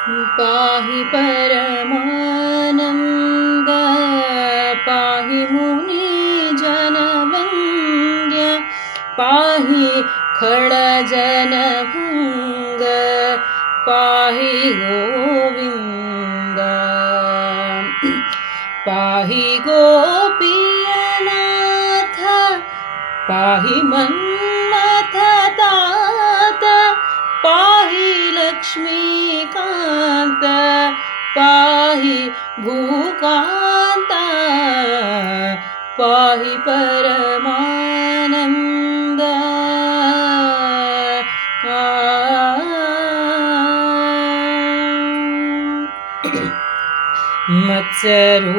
पाहि परमानन्द पाहि मुनिजनवन्द्य पाहि खळजनभङ्ग पाहि गोविन्द पाहि गोपीनाथ पाहि मन्मथतात पाहि लक्ष्मीकान्त पाहि भूकान्त पाहि परमानन्द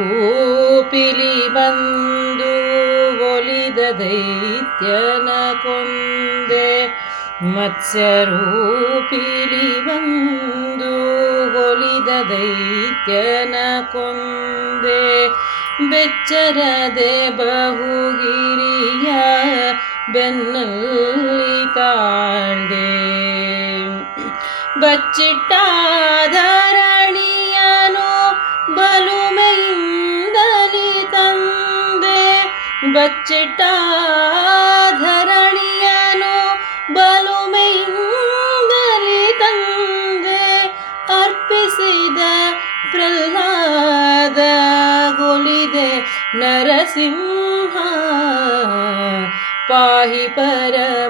ಮತ್ಸ್ಯರೂಪಿಲಿ ಬಂದು ಒಲಿದ ದೈತ್ಯನ ಕೊಂದೆ ಮತ್ಸ್ಯರೂಪಿಲಿ ಬಂದು ಒಲಿದ ದೈತ್ಯನ ಕೊಂದೆ ಬೆಚ್ಚರದೆ ಬಹುಗಿರಿಯ ಬೆನ್ನಲ್ಲಿ ತಾಳ್ದೆ ಬಚ್ಚಿಟ್ಟಾಧರಣಿಯನು ಬಲುಮೆಯಿಂದಲಿ ತಂದೆ ಬಚ್ಚಿಟ್ಟಾಧರಣಿಯನು ಬಲುಮೆಯಿಂದಲಿ ತಂದೆ ಅರ್ಪಿಸಿದ ಪ್ರಹ್ಲಾದ ಗೊಲಿದೆ ನರಸಿಂಹ ಪಾಹಿ ಪರಮಾನಂದ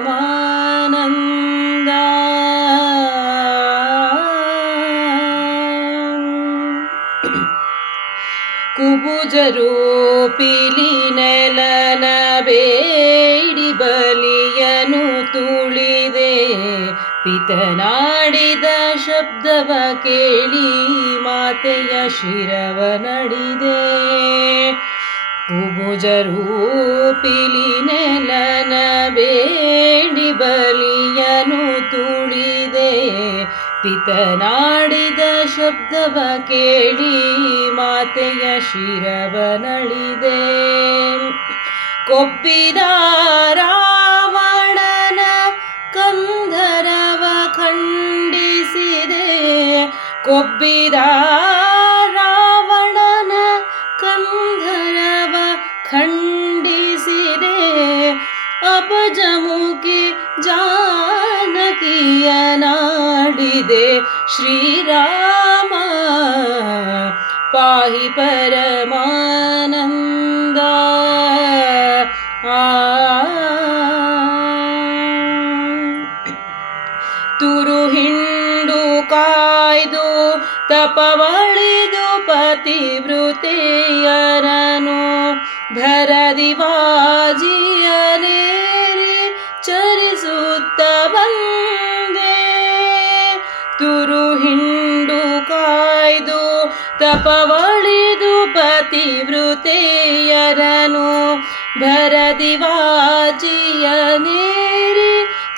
ಕುಬುಜರೂಪಿಲಿ ನೆಲನ ಬೇಡಿ ಬಲಿಯನು ತುಳಿದೆ ಪಿತನಾಡಿದ ಶಬ್ದವ ಕೇಳಿ ಮಾತೆಯ ಶಿರವ ನಡಿದೆ ಕುಬುಜರೂಪಿಲಿ ನೆಲನ ಬೇಡಿ ಬಲಿಯನು ತುಳಿದೆ ಪಿತನಾಡಿದ ಶಬ್ದವ ಕೇಳಿ ಮಾತೆಯ ಶಿರವ ನಳಿದೆ ಕೊಬ್ಬಿದ ರಾವಣನ ಕಂಧರವ ಖಂಡಿಸಿದೆ ಕೊಬ್ಬಿದ ರಾವಣನ ಕಂಧರವ ಖಂಡಿಸಿದೆ ಅಪಜಮುಖಿ ಜಾನಕಿಯ ನಾಡಿದೆ ಶ್ರೀರಾಮ ಪಾಹಿ ಪರಮಾನಂದ ತುರುಹಿಂಡು ಕಾಯ್ದು ತಪವಳಿದು ಪತಿವೃತೆಯರನು ಭರದಿ ವಾಜಿಯನೇರಿ ಚರಿಸುತ್ತ ಬಂದೆ ತುರುಹಿಂಡು ಕಾಯ್ದು ತಪವಳಿದು ಪತಿವೃತೆಯರನು ಭರದಿ ವಾಜಿಯನೇರಿ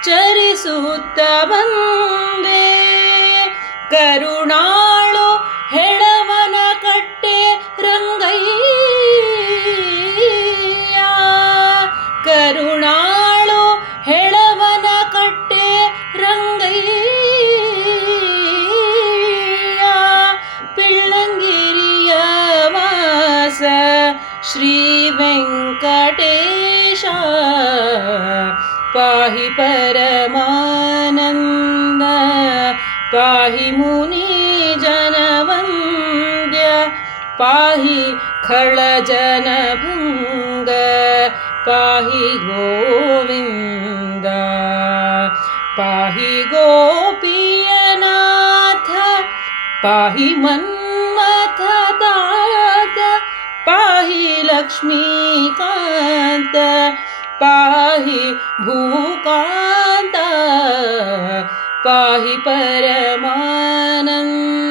ಚರಿಸುತ್ತ ಬಂದೆ ಕರುಣಾಳು ಹೆಳವನ ಕಟ್ಟೆ ರಂಗಯ್ಯ ಕರುಣಾಳು ಹೆಳವನ ಕಟ್ಟೆ ರಂಗಯ್ಯ ಪಿಳ್ಳಂಗಿರಿಯ ವಾಸ ಶ್ರೀ ವೆಂಕಟೇಶ ಪಾಹಿ ಪರಮಾನಂದ ಪಾಹಿ ಮುನಿ ಜನವಂದ್ಯ ಪಾಹಿ ಖಳಜನಭಂಗ ಪಾಹಿ ಗೋವಿಂದ ಪಾಹಿ ಗೋಪಿಯನಾಥ ಪಾಹಿ ಮನ್ಮಥದಾತ ಪಾಹಿ ಲಕ್ಷ್ಮೀಕಾಂತ ಪಾಹಿ ಭೂಕಾಂತ ಪಾಹಿ ಪರಮಾನಂದ